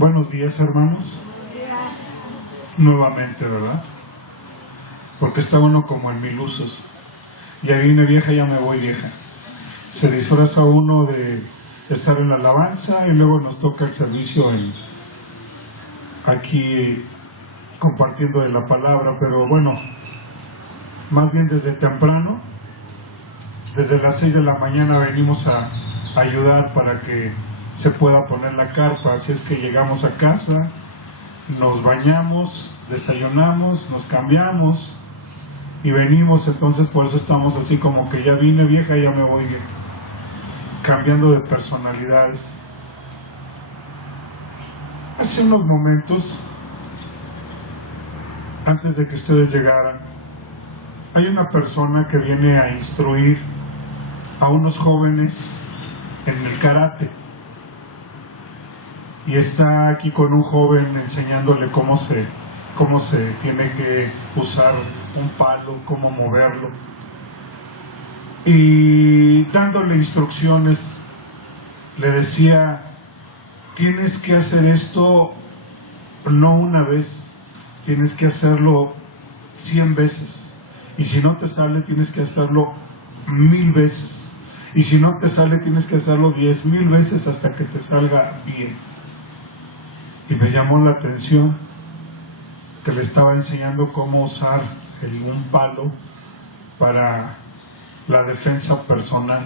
Buenos días, hermanos. Nuevamente, ¿verdad? Porque está uno como en mil usos. Ya vine vieja, ya me voy vieja. Se disfraza uno de estar en la alabanza y luego nos toca el servicio aquí compartiendo de la palabra, pero bueno, más bien desde temprano, desde las 6 de la mañana venimos a ayudar para que se pueda poner la carpa. Así es que llegamos a casa, nos bañamos, desayunamos, nos cambiamos y venimos. Entonces por eso estamos así como que ya vine vieja, ya me voy vieja, cambiando de personalidades. Hace unos momentos, antes de que ustedes llegaran, hay una persona que viene a instruir a unos jóvenes en el karate. Y está aquí con un joven enseñándole cómo se tiene que usar un palo, cómo moverlo. Y dándole instrucciones, le decía, tienes que hacer esto no una vez, tienes que hacerlo 100 veces. Y si no te sale, tienes que hacerlo 1000 veces. Y si no te sale, tienes que hacerlo 10,000 veces hasta que te salga bien. Y me llamó la atención que le estaba enseñando cómo usar un palo para la defensa personal.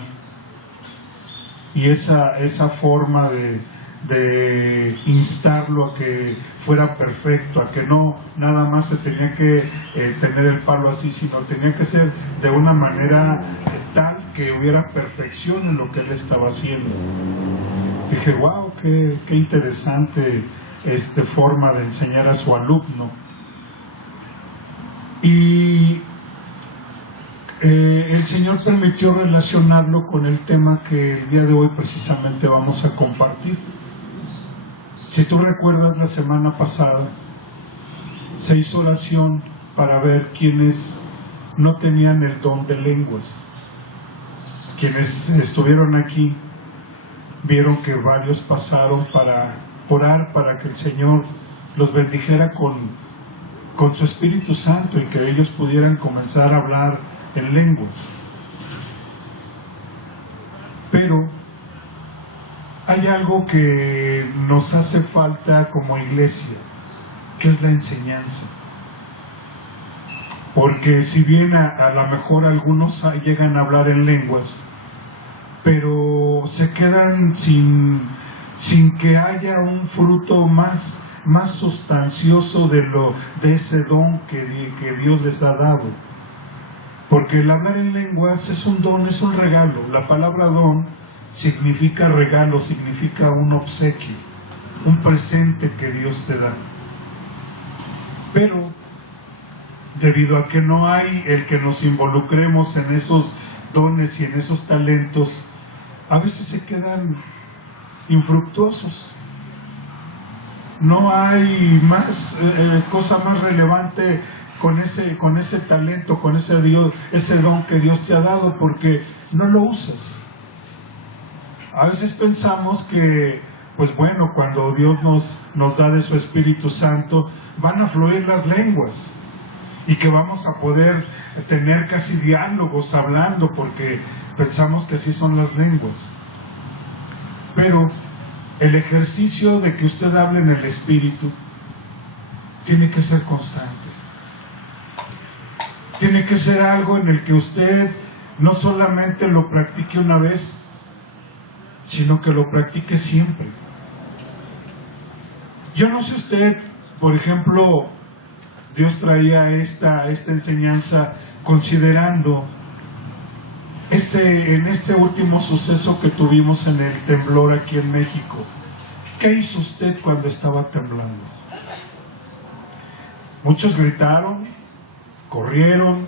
Y esa forma de instarlo a que fuera perfecto, a que no nada más se tenía que tener el palo así, sino tenía que ser de una manera tal que hubiera perfección en lo que él estaba haciendo. Dije, wow, qué interesante forma de enseñar a su alumno. Y el Señor permitió relacionarlo con el tema que el día de hoy precisamente vamos a compartir. Si tú recuerdas, la semana pasada se hizo oración para ver quienes no tenían el don de lenguas. Quienes estuvieron aquí vieron que varios pasaron para orar para que el Señor los bendijera con su Espíritu Santo y que ellos pudieran comenzar a hablar en lenguas. Pero hay algo que nos hace falta como iglesia, que es la enseñanza. Porque si bien a lo mejor algunos llegan a hablar en lenguas, pero se quedan sin que haya un fruto más sustancioso de ese don que Dios les ha dado. Porque el hablar en lenguas es un don, es un regalo. La palabra don significa regalo, significa un obsequio, un presente que Dios te da. Pero debido a que no hay el que nos involucremos en esos dones y en esos talentos, a veces se quedan infructuosos. No hay cosa más relevante con ese talento, con ese don que Dios te ha dado, porque no lo usas. A veces pensamos que, pues bueno, cuando Dios nos da de su Espíritu Santo, van a fluir las lenguas y que vamos a poder tener casi diálogos hablando, porque pensamos que así son las lenguas. Pero el ejercicio de que usted hable en el Espíritu tiene que ser constante. Tiene que ser algo en el que usted no solamente lo practique una vez, sino que lo practique siempre. Yo no sé usted, por ejemplo, Dios traía esta enseñanza considerando en este último suceso que tuvimos en el temblor aquí en México. ¿Qué hizo usted cuando estaba temblando? Muchos gritaron, corrieron,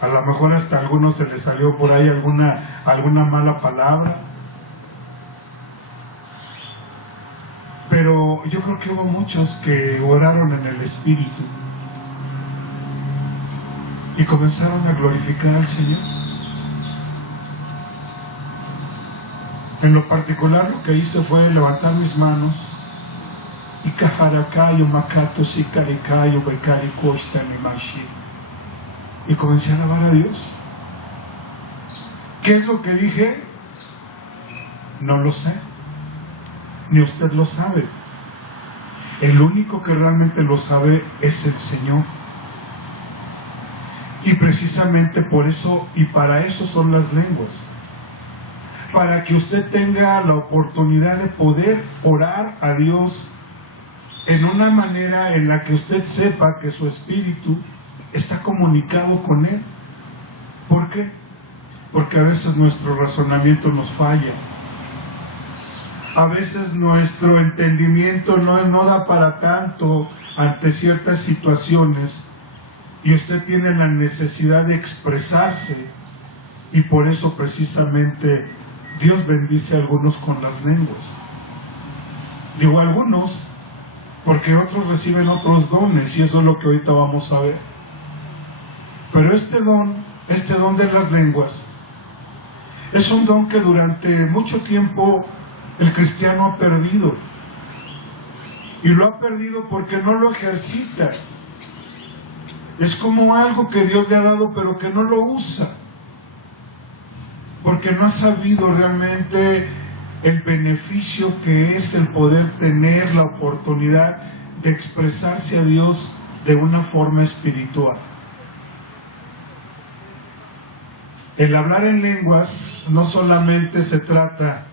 a lo mejor hasta a algunos se les salió por ahí alguna mala palabra. Pero yo creo que hubo muchos que oraron en el Espíritu y comenzaron a glorificar al Señor. En lo particular, lo que hice fue levantar mis manos Ikaharakayo Makato Sikarikayo Bekari Costa Nimashi. Y comencé a alabar a Dios. ¿Qué es lo que dije? No lo sé. Ni usted lo sabe. El único que realmente lo sabe es el Señor. Y precisamente por eso y para eso son las lenguas. Para que usted tenga la oportunidad de poder orar a Dios en una manera en la que usted sepa que su espíritu está comunicado con Él. ¿Por qué? Porque a veces nuestro razonamiento nos falla. A veces nuestro entendimiento no da para tanto ante ciertas situaciones y usted tiene la necesidad de expresarse, y por eso precisamente Dios bendice a algunos con las lenguas. Digo algunos porque otros reciben otros dones, y eso es lo que ahorita vamos a ver. Pero este don de las lenguas es un don que durante mucho tiempo el cristiano ha perdido, y lo ha perdido porque no lo ejercita. Es como algo que Dios le ha dado pero que no lo usa, porque no ha sabido realmente el beneficio que es el poder tener la oportunidad de expresarse a Dios de una forma espiritual. El hablar en lenguas no solamente se trata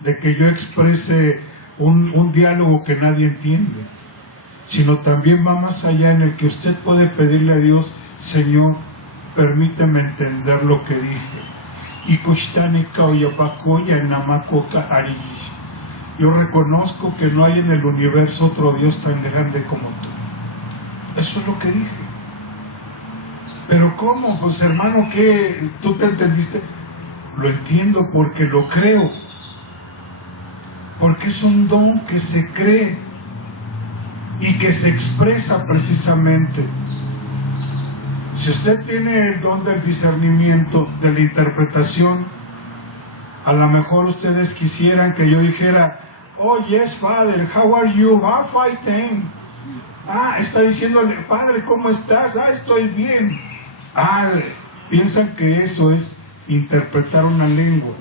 de que yo exprese un diálogo que nadie entiende, sino también va más allá, en el que usted puede pedirle a Dios: Señor, permíteme entender lo que dije. Yo reconozco que no hay en el universo otro Dios tan grande como tú. Eso es lo que dije. Pero ¿cómo? Pues hermano, ¿qué? ¿Tú te entendiste? Lo entiendo porque lo creo. Porque es un don que se cree y que se expresa precisamente. Si usted tiene el don del discernimiento, de la interpretación, a lo mejor ustedes quisieran que yo dijera: oh yes, Father, how are you? Ah, fine. Está diciéndole: Padre, ¿cómo estás? Estoy bien. Piensan que eso es interpretar una lengua,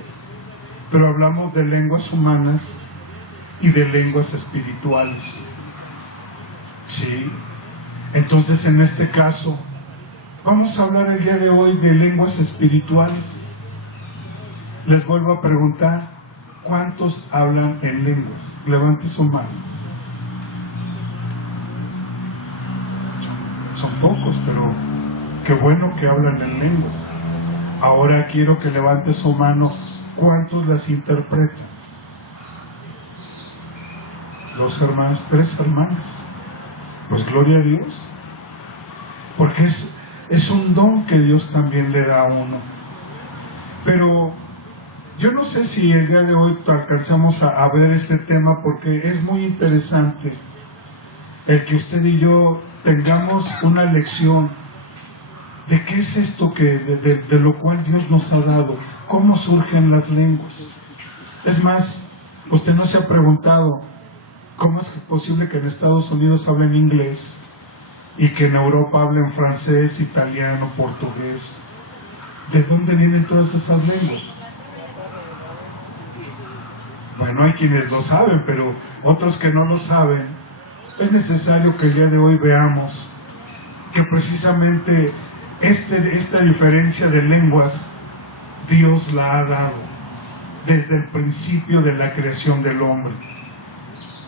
pero hablamos de lenguas humanas y de lenguas espirituales. Sí. Entonces, en este caso, vamos a hablar el día de hoy de lenguas espirituales. Les vuelvo a preguntar: ¿cuántos hablan en lenguas? Levante su mano. Son pocos, pero qué bueno que hablan en lenguas. Ahora quiero que levante su mano. ¿Cuántos las interpretan? 2 hermanas, 3 hermanas. Pues gloria a Dios, porque es un don que Dios también le da a uno. Pero yo no sé si el día de hoy alcanzamos a ver este tema, porque es muy interesante el que usted y yo tengamos una lección de qué es esto de lo cual Dios nos ha dado, cómo surgen las lenguas. Es más, usted no se ha preguntado: ¿cómo es posible que en Estados Unidos hablen inglés y que en Europa hablen francés, italiano, portugués? ¿De dónde vienen todas esas lenguas? Bueno, hay quienes lo saben, pero otros que no lo saben. Es necesario que el día de hoy veamos que precisamente esta diferencia de lenguas Dios la ha dado desde el principio de la creación del hombre.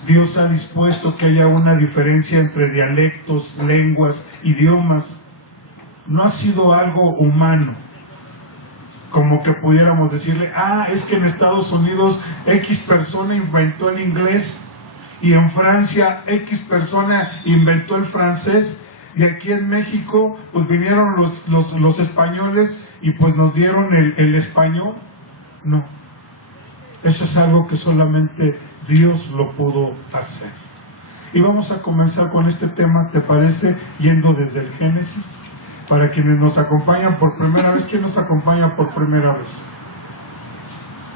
Dios ha dispuesto que haya una diferencia entre dialectos, lenguas, idiomas. No ha sido algo humano, como que pudiéramos decirle: es que en Estados Unidos X persona inventó el inglés, y en Francia X persona inventó el francés, y aquí en México pues vinieron los españoles y pues nos dieron el español. No, eso es algo que solamente Dios lo pudo hacer. Y vamos a comenzar con este tema, ¿te parece? Yendo desde el Génesis. Para quienes nos acompañan por primera vez, ¿quién nos acompaña por primera vez?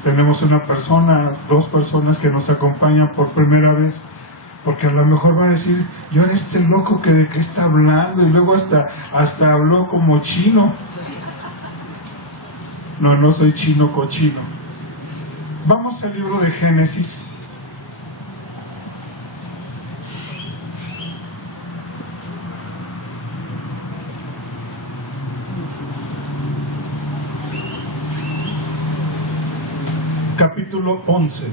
Tenemos una persona, 2 personas que nos acompañan por primera vez. Porque a lo mejor va a decir, yo era este loco que de qué está hablando, y luego hasta habló como chino. No, no soy chino cochino. Vamos al libro de Génesis. Capítulo 11.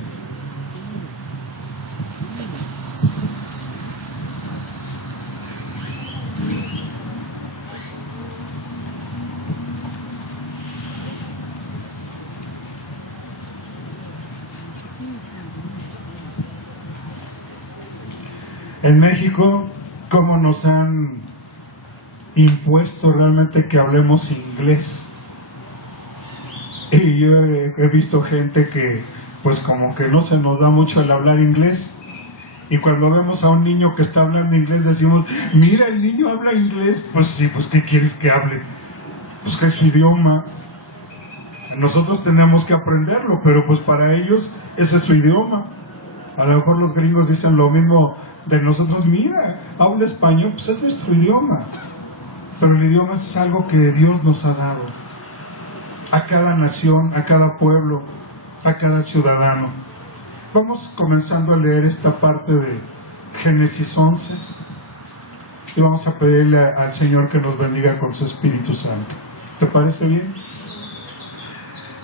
En México, ¿cómo nos han impuesto realmente que hablemos inglés? Y yo he visto gente que pues como que no se nos da mucho el hablar inglés, y cuando vemos a un niño que está hablando inglés decimos, mira, el niño habla inglés. Pues sí, pues ¿qué quieres que hable? Pues que es su idioma. Nosotros tenemos que aprenderlo, pero pues para ellos ese es su idioma. A lo mejor los gringos dicen lo mismo de nosotros, mira, habla español, pues es nuestro idioma. Pero el idioma es algo que Dios nos ha dado a cada nación, a cada pueblo, a cada ciudadano. Vamos comenzando a leer esta parte de Génesis 11 y vamos a pedirle al Señor que nos bendiga con su Espíritu Santo. ¿Te parece bien?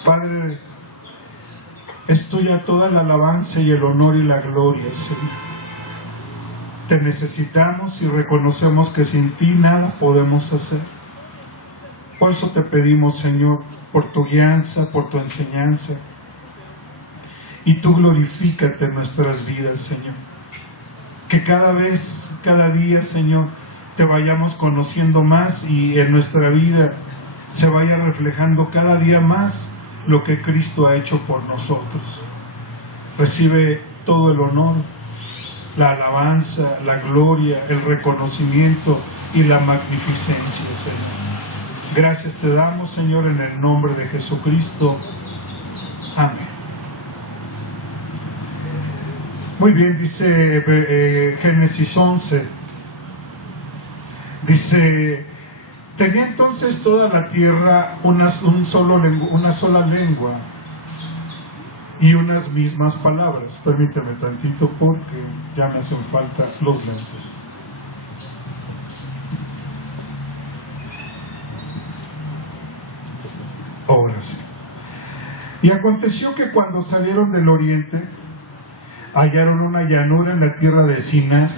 Padre, es tuya toda la alabanza y el honor y la gloria, Señor. Te necesitamos y reconocemos que sin ti nada podemos hacer. Por eso te pedimos, Señor, por tu guianza, por tu enseñanza. Y tú glorifícate en nuestras vidas, Señor. Que cada vez, cada día, Señor, te vayamos conociendo más y en nuestra vida se vaya reflejando cada día más lo que Cristo ha hecho por nosotros. Recibe todo el honor, la alabanza, la gloria, el reconocimiento y la magnificencia, Señor. Gracias te damos, Señor, en el nombre de Jesucristo. Amén. Muy bien, dice Génesis 11. Dice, tenía entonces toda la tierra una sola lengua y unas mismas palabras. Permíteme tantito porque ya me hacen falta los lentes. Ahora sí. Y aconteció que cuando salieron del oriente, hallaron una llanura en la tierra de Sinar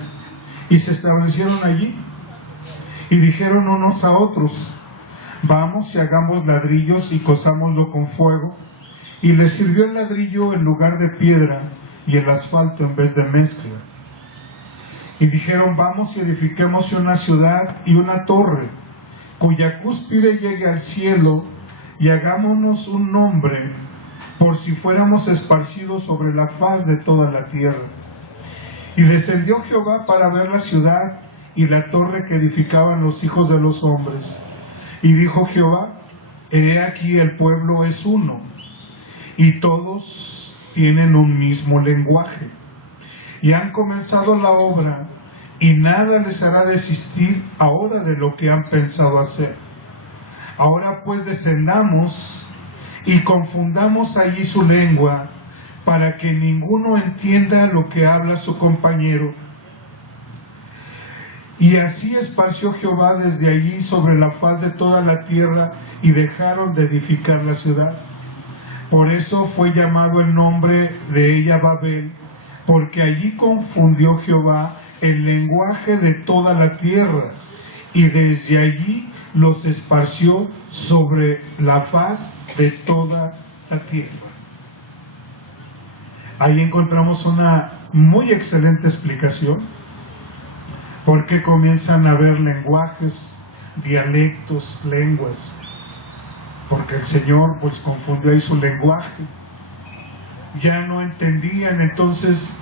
y se establecieron allí. Y dijeron unos a otros, vamos y hagamos ladrillos y cozámoslo con fuego. Y les sirvió el ladrillo en lugar de piedra y el asfalto en vez de mezcla. Y dijeron, vamos y edifiquemos una ciudad y una torre, cuya cúspide llegue al cielo, y hagámonos un nombre, por si fuéramos esparcidos sobre la faz de toda la tierra. Y descendió Jehová para ver la ciudad y la torre que edificaban los hijos de los hombres. Y dijo Jehová, he aquí el pueblo es uno, y todos tienen un mismo lenguaje. Y han comenzado la obra, y nada les hará desistir ahora de lo que han pensado hacer. Ahora pues descendamos y confundamos allí su lengua, para que ninguno entienda lo que habla su compañero. Y así esparció Jehová desde allí sobre la faz de toda la tierra, y dejaron de edificar la ciudad. Por eso fue llamado el nombre de ella Babel, porque allí confundió Jehová el lenguaje de toda la tierra, y desde allí los esparció sobre la faz de toda la tierra. Ahí encontramos una muy excelente explicación. ¿Por qué comienzan a haber lenguajes, dialectos, lenguas? Porque el Señor pues confundió ahí su lenguaje. Ya no entendían, entonces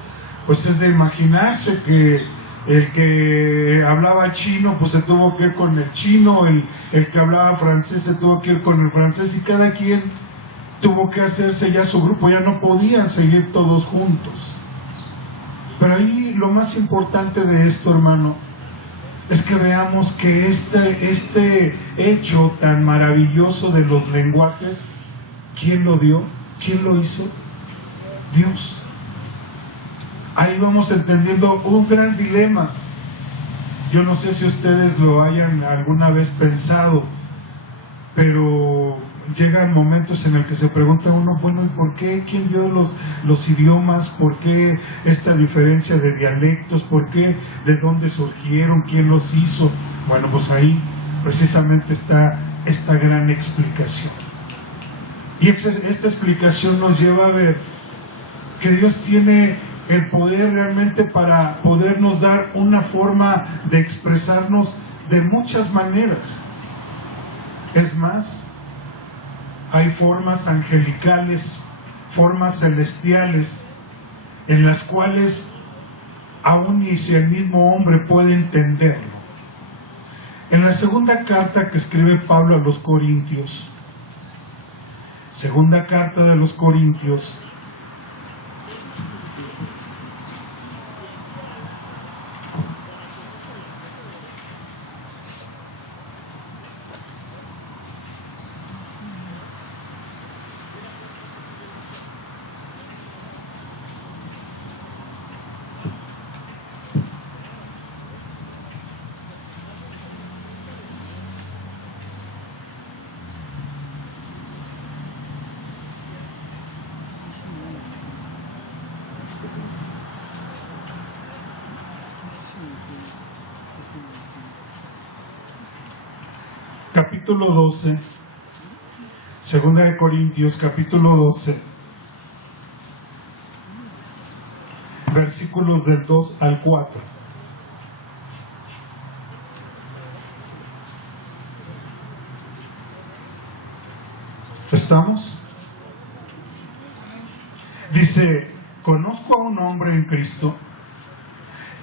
pues es de imaginarse que el que hablaba chino pues se tuvo que ir con el chino, el que hablaba francés se tuvo que ir con el francés, y cada quien tuvo que hacerse ya su grupo, ya no podían seguir todos juntos. Pero ahí lo más importante de esto, hermano, es que veamos que este hecho tan maravilloso de los lenguajes, ¿quién lo dio? ¿Quién lo hizo? Dios. Ahí vamos entendiendo un gran dilema. Yo no sé si ustedes lo hayan alguna vez pensado, pero llegan momentos en el que se pregunta uno, bueno, ¿y por qué? ¿Quién dio los idiomas? ¿Por qué esta diferencia de dialectos? ¿Por qué? ¿De dónde surgieron? ¿Quién los hizo? Bueno, pues ahí precisamente está esta gran explicación. Y esta explicación nos lleva a ver que Dios tiene el poder realmente para podernos dar una forma de expresarnos de muchas maneras. Es más, hay formas angelicales, formas celestiales, en las cuales aún ni si el mismo hombre puede entenderlo. En la segunda carta que escribe Pablo a los Corintios, segunda carta de los Corintios, capítulo 12, segunda de Corintios, capítulo 12, versículos del 2 al 4. ¿Estamos? Dice, conozco a un hombre en Cristo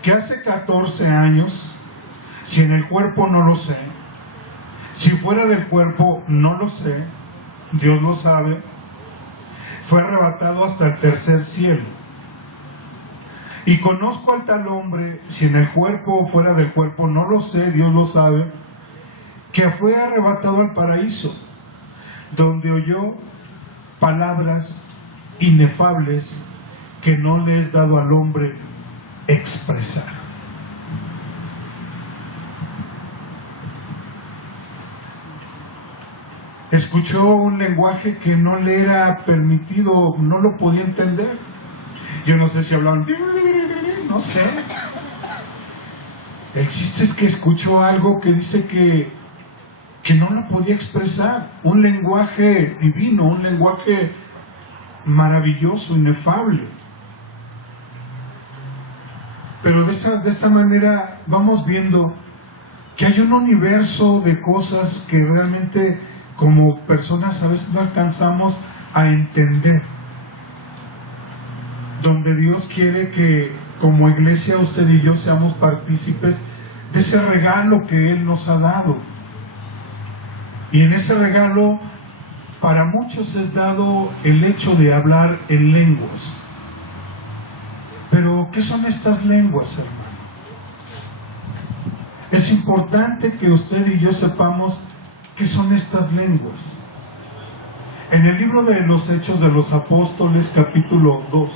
que hace 14 años, si en el cuerpo no lo sé, si fuera del cuerpo no lo sé, Dios lo sabe, fue arrebatado hasta el tercer cielo. Y conozco al tal hombre, si en el cuerpo o fuera del cuerpo no lo sé, Dios lo sabe, que fue arrebatado al paraíso, donde oyó palabras inefables que no le es dado al hombre expresar. Escuchó un lenguaje que no le era permitido, no lo podía entender. Yo no sé si hablaban, no sé. El chiste es que escuchó algo que dice que no lo podía expresar. Un lenguaje divino, un lenguaje maravilloso, inefable. Pero de esta manera vamos viendo que hay un universo de cosas que realmente como personas a veces no alcanzamos a entender, donde Dios quiere que como iglesia usted y yo seamos partícipes de ese regalo que Él nos ha dado. Y en ese regalo para muchos es dado el hecho de hablar en lenguas. Pero ¿qué son estas lenguas, hermano? Es importante que usted y yo sepamos qué son estas lenguas. En el libro de los Hechos de los Apóstoles, capítulo 2,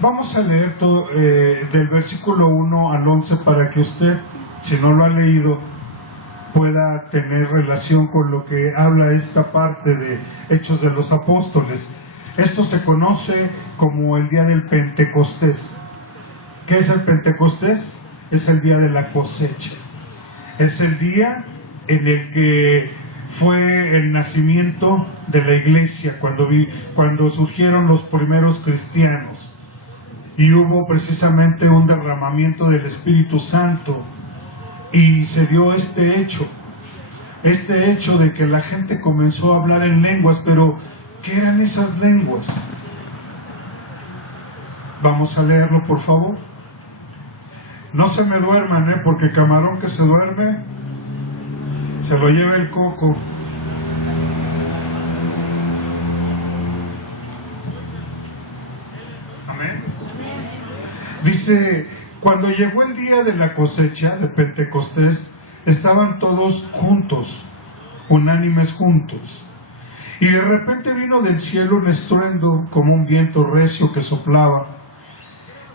vamos a leer todo, del versículo 1 al 11 para que usted, si no lo ha leído, pueda tener relación con lo que habla esta parte de Hechos de los Apóstoles. Esto se conoce como el día del Pentecostés. ¿Qué es el Pentecostés? Es el día de la cosecha. Es el día en el que fue el nacimiento de la iglesia, cuando surgieron los primeros cristianos y hubo precisamente un derramamiento del Espíritu Santo y se dio este hecho de que la gente comenzó a hablar en lenguas. Pero ¿qué eran esas lenguas? Vamos a leerlo, por favor. No se me duerman, porque camarón que se duerme se lo lleva el coco. Amén. Dice: cuando llegó el día de la cosecha de Pentecostés, estaban todos juntos, unánimes juntos. Y de repente vino del cielo un estruendo como un viento recio que soplaba,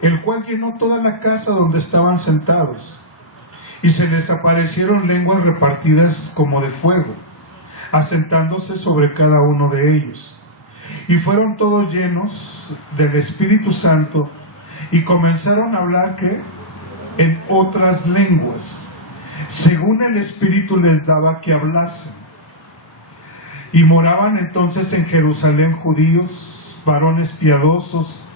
el cual llenó toda la casa donde estaban sentados. Y se les aparecieron lenguas repartidas como de fuego, asentándose sobre cada uno de ellos. Y fueron todos llenos del Espíritu Santo y comenzaron a hablar en otras lenguas, según el Espíritu les daba que hablasen. Y moraban entonces en Jerusalén judíos, varones piadosos,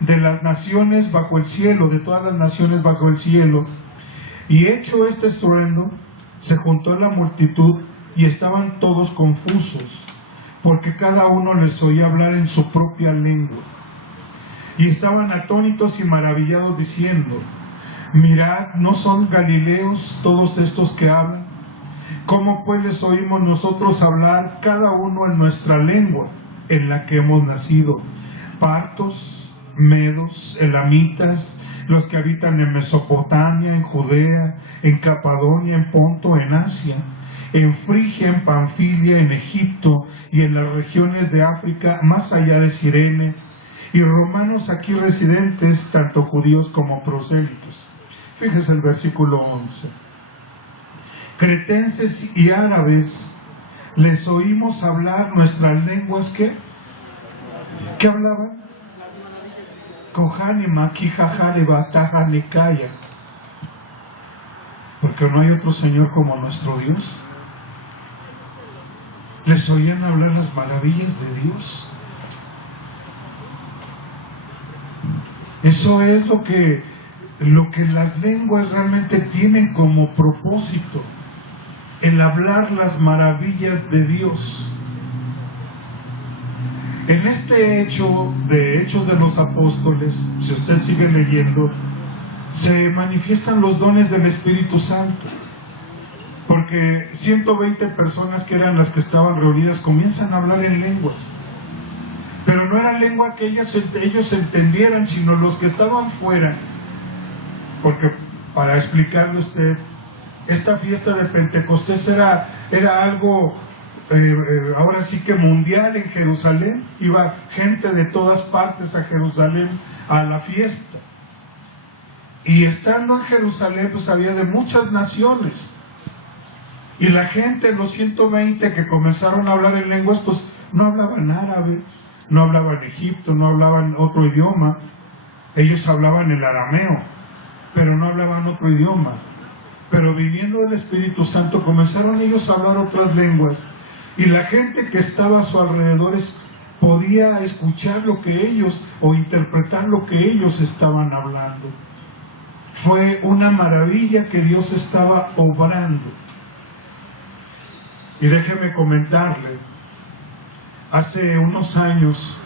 de las naciones bajo el cielo, de todas las naciones bajo el cielo. Y hecho este estruendo, se juntó la multitud y estaban todos confusos, porque cada uno les oía hablar en su propia lengua. Y estaban atónitos y maravillados diciendo: mirad, ¿no son galileos todos estos que hablan? ¿Cómo pues les oímos nosotros hablar cada uno en nuestra lengua en la que hemos nacido? Partos, medos, elamitas, los que habitan en Mesopotamia, en Judea, en Capadonia, en Ponto, en Asia, en Frigia, en Panfilia, en Egipto y en las regiones de África, más allá de Cirene, y romanos aquí residentes, tanto judíos como prosélitos. Fíjese el versículo 11. Cretenses y árabes, les oímos hablar nuestras lenguas. ¿Qué hablaban? Kohanima, Kijajare, Bataja, Nekaya. Porque no hay otro Señor como nuestro Dios. Les oían hablar las maravillas de Dios. Eso es lo que las lenguas realmente tienen como propósito, el hablar las maravillas de Dios. En este hecho de Hechos de los Apóstoles, si usted sigue leyendo, se manifiestan los dones del Espíritu Santo, porque 120 personas que eran las que estaban reunidas comienzan a hablar en lenguas, pero no era lengua que ellos entendieran, sino los que estaban fuera. Porque, para explicarle a usted, esta fiesta de Pentecostés era algo ahora sí que mundial en Jerusalén. Iba gente de todas partes a Jerusalén a la fiesta, y estando en Jerusalén pues había de muchas naciones, y la gente, los 120 que comenzaron a hablar en lenguas, pues no hablaban árabe, no hablaban egipto, no hablaban otro idioma. Ellos hablaban el arameo, pero no hablaban otro idioma. Pero viniendo del Espíritu Santo comenzaron ellos a hablar otras lenguas, y la gente que estaba a su alrededor podía escuchar lo que ellos, o interpretar lo que ellos estaban hablando. Fue una maravilla que Dios estaba obrando. Y déjeme comentarle, hace unos años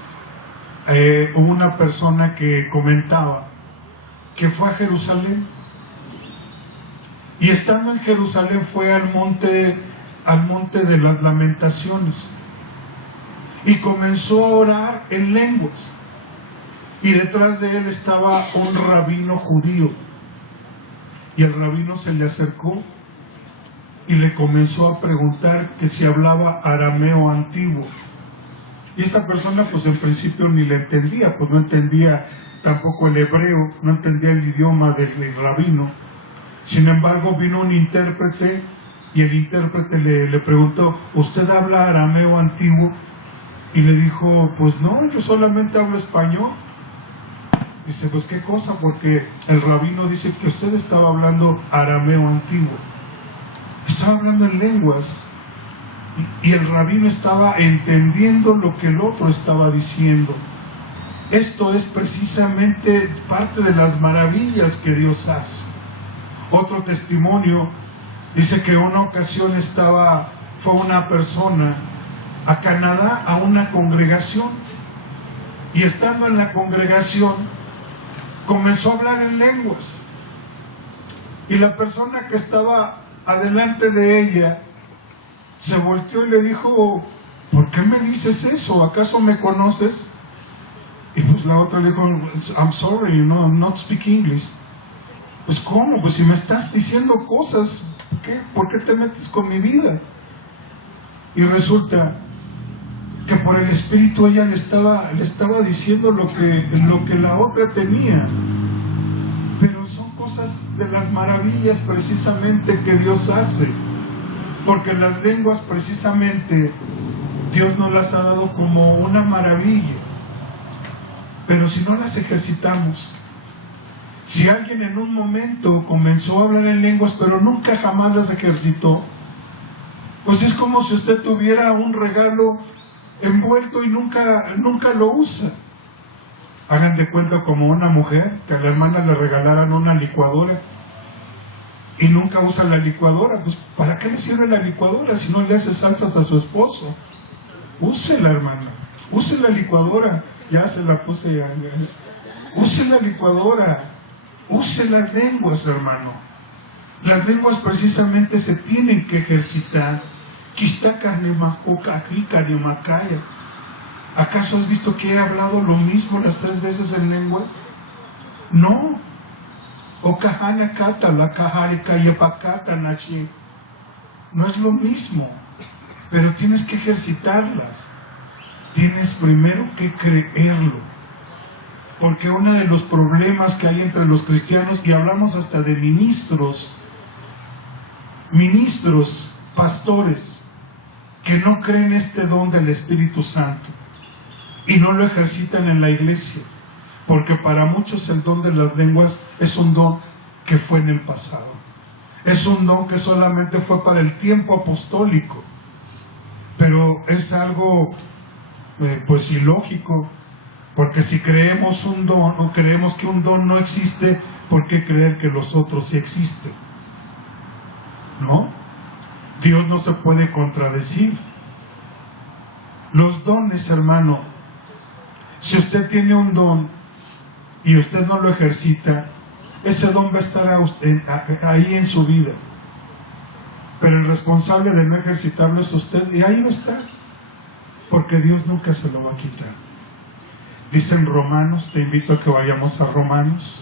hubo una persona que comentaba que fue a Jerusalén, y estando en Jerusalén fue al monte de las Lamentaciones, y comenzó a orar en lenguas, y detrás de él estaba un rabino judío, y el rabino se le acercó y le comenzó a preguntar que si hablaba arameo antiguo. Y esta persona pues en principio ni le entendía, pues no entendía tampoco el hebreo, no entendía el idioma del rabino. Sin embargo vino un intérprete Y el intérprete le preguntó, ¿usted habla arameo antiguo? Y le dijo, pues no, yo solamente hablo español. Dice, pues qué cosa, porque el rabino dice que usted estaba hablando arameo antiguo. Estaba hablando en lenguas. Y el rabino estaba entendiendo lo que el otro estaba diciendo. Esto es precisamente parte de las maravillas que Dios hace. Otro testimonio dice que una ocasión fue una persona a Canadá a una congregación, y estando en la congregación comenzó a hablar en lenguas, y la persona que estaba adelante de ella se volteó y le dijo, ¿por qué me dices eso? ¿Acaso me conoces? Y pues la otra le dijo, I'm sorry, I'm not speaking English. Pues ¿cómo? Pues si me estás diciendo cosas, ¿por qué te metes con mi vida? Y resulta que por el Espíritu ella le estaba diciendo lo que la otra tenía. Pero son cosas de las maravillas precisamente que Dios hace. Porque las lenguas precisamente Dios nos las ha dado como una maravilla. Pero si no las ejercitamos, si alguien en un momento comenzó a hablar en lenguas pero nunca jamás las ejercitó, pues es como si usted tuviera un regalo envuelto y nunca lo usa. Hagan de cuenta como una mujer que a la hermana le regalaran una licuadora y nunca usa la licuadora. Pues ¿para qué le sirve la licuadora si no le hace salsas a su esposo? Úsela, hermana, use la licuadora. Ya se la puse ya. Use la licuadora, use las lenguas, hermano. Las lenguas precisamente se tienen que ejercitar. ¿Acaso has visto que he hablado lo mismo las 3 veces en lenguas? No. No es lo mismo, pero tienes que ejercitarlas. Tienes primero que creerlo. Porque uno de los problemas que hay entre los cristianos, y hablamos hasta de ministros, pastores, que no creen este don del Espíritu Santo y no lo ejercitan en la iglesia, porque para muchos el don de las lenguas es un don que fue en el pasado, es un don que solamente fue para el tiempo apostólico, pero es algo pues ilógico, porque si creemos un don o creemos que un don no existe, ¿por qué creer que los otros sí existen? ¿No? Dios no se puede contradecir. Los dones, hermano, si usted tiene un don y usted no lo ejercita, ese don va a estar ahí en su vida. Pero el responsable de no ejercitarlo es usted, y ahí va a estar, porque Dios nunca se lo va a quitar. Dicen Romanos, te invito a que vayamos a Romanos.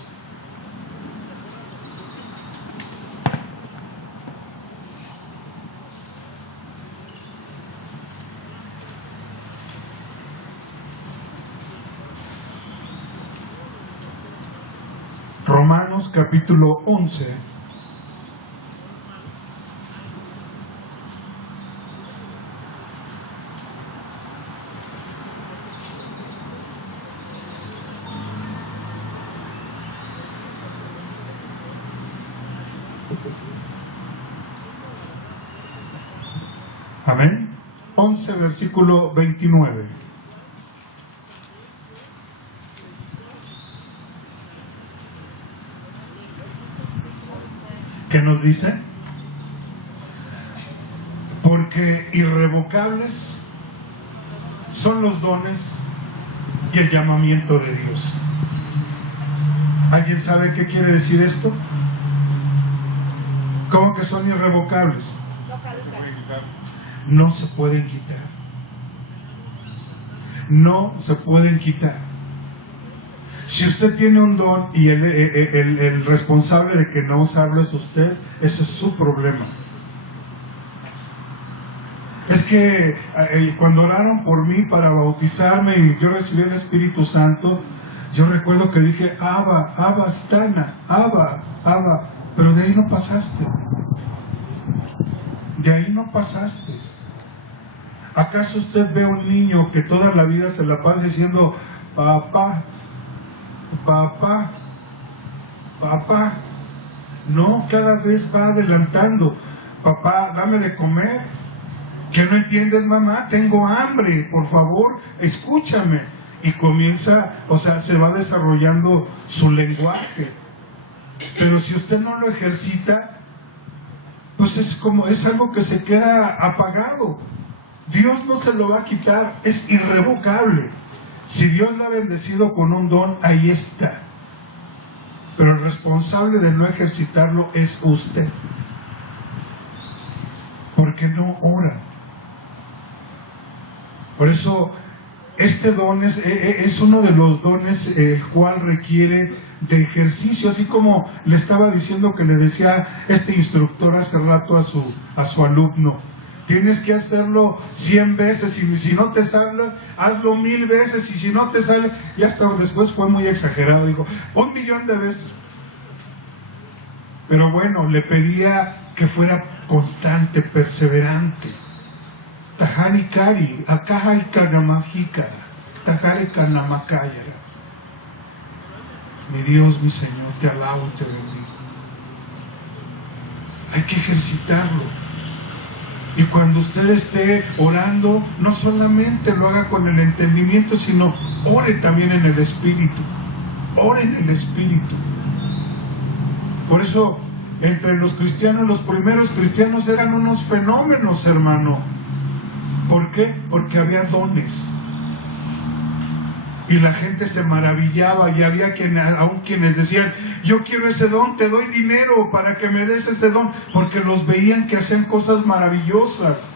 Romanos capítulo 11. Amén. 11, versículo 29. ¿Qué nos dice? Porque irrevocables son los dones y el llamamiento de Dios. ¿Alguien sabe qué quiere decir esto? ¿Cómo que son irrevocables? No se pueden quitar. No se pueden quitar. Si usted tiene un don y el responsable de que no usarlo es usted, ese es su problema. Es que cuando oraron por mí para bautizarme y yo recibí el Espíritu Santo, yo recuerdo que dije, Abba, Stana, Abba, pero de ahí no pasaste. de ahí no pasaste. ¿Acaso usted ve a un niño que toda la vida se la pasa diciendo papá, papá, papá? No, cada vez va adelantando. Papá, dame de comer. ¿Qué no entiendes, mamá? Tengo hambre, por favor, escúchame. Y comienza, o sea, se va desarrollando su lenguaje. Pero si usted no lo ejercita, pues es algo que se queda apagado. Dios no se lo va a quitar, es irrevocable. Si Dios lo ha bendecido con un don, ahí está. Pero el responsable de no ejercitarlo es usted. Porque no ora. Por eso, este don es uno de los dones el cual requiere de ejercicio, así como le estaba diciendo que le decía este instructor hace rato a su alumno. Tienes que hacerlo 100 veces y si no te sale, hazlo 1000 veces y si no te sale, y hasta después fue muy exagerado, dijo 1.000.000 de veces. Pero bueno, le pedía que fuera constante, perseverante. Tajari Kari, Akahai Kanamajika, Tajari Kanamakaya. Mi Dios, mi Señor, te alabo y te bendigo. Hay que ejercitarlo. Y cuando usted esté orando, no solamente lo haga con el entendimiento, sino ore también en el Espíritu. Ore en el Espíritu. Por eso, entre los cristianos, los primeros cristianos eran unos fenómenos, hermano. ¿Por qué? Porque había dones. Y la gente se maravillaba y había aún quienes decían, yo quiero ese don, te doy dinero para que me des ese don, porque los veían que hacían cosas maravillosas.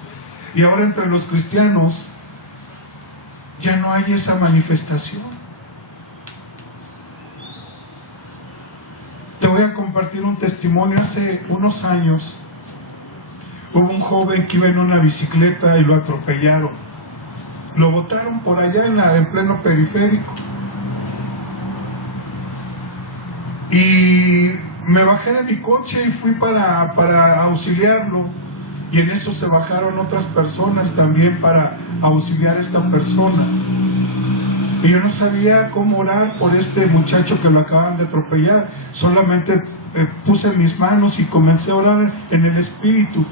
Y ahora entre los cristianos ya no hay esa manifestación. Te voy a compartir un testimonio. Hace unos años hubo un joven que iba en una bicicleta y lo atropellaron. Lo botaron por allá en pleno periférico. Y me bajé de mi coche y fui para auxiliarlo. Y en eso se bajaron otras personas también para auxiliar a esta persona. Y yo no sabía cómo orar por este muchacho que lo acaban de atropellar. Solamente puse mis manos y comencé a orar en el Espíritu.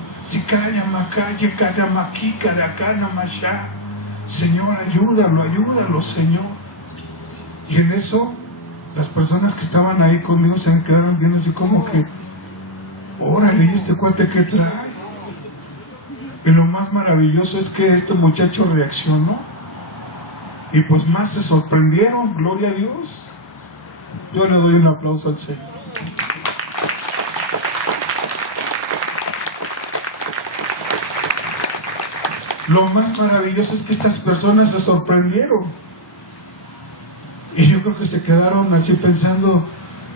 Señor, ayúdalo, Señor. Y en eso, las personas que estaban ahí conmigo se quedaron viendo así como que, órale, ¿y este cuate qué trae? Y lo más maravilloso es que este muchacho reaccionó. Y pues más se sorprendieron, gloria a Dios. Yo le doy un aplauso al Señor. Lo más maravilloso es que estas personas se sorprendieron. Y yo creo que se quedaron así pensando,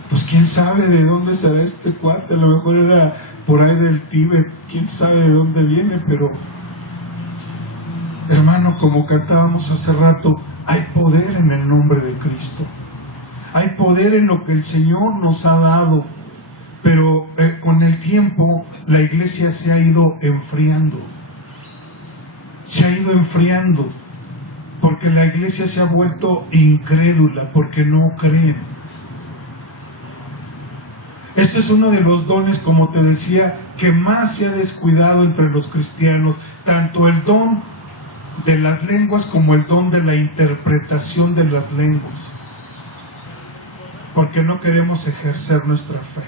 pues quién sabe de dónde será este cuate, a lo mejor era por ahí del Tíbet, quién sabe de dónde viene, pero hermano, como cantábamos hace rato, hay poder en el nombre de Cristo. Hay poder en lo que el Señor nos ha dado, pero con el tiempo la iglesia se ha ido enfriando. Se ha ido enfriando porque la iglesia se ha vuelto incrédula, porque no creen. Este es uno de los dones, como te decía, que más se ha descuidado entre los cristianos, tanto el don de las lenguas como el don de la interpretación de las lenguas, porque no queremos ejercer nuestra fe.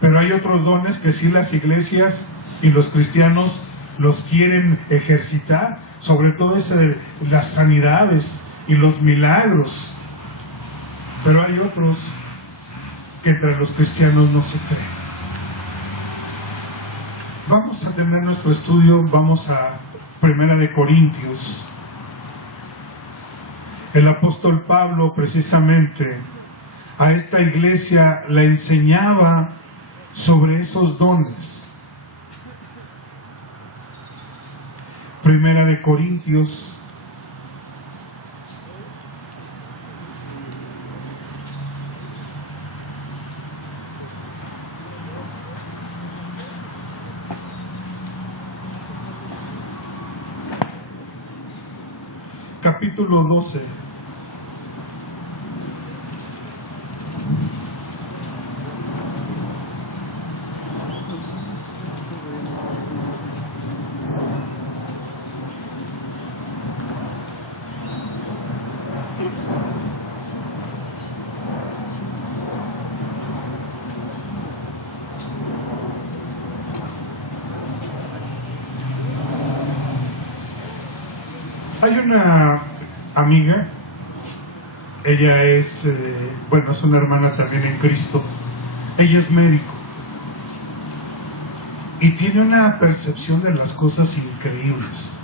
Pero hay otros dones que sí las iglesias y los cristianos los quieren ejercitar, sobre todo las sanidades y los milagros. Pero hay otros que entre los cristianos no se creen. Vamos a tener nuestro estudio, vamos a 1 Corintios. El apóstol Pablo precisamente a esta iglesia la enseñaba sobre esos dones. 1 Corintios capítulo 12. Hay una amiga, ella es, es una hermana también en Cristo, ella es médico y tiene una percepción de las cosas increíbles,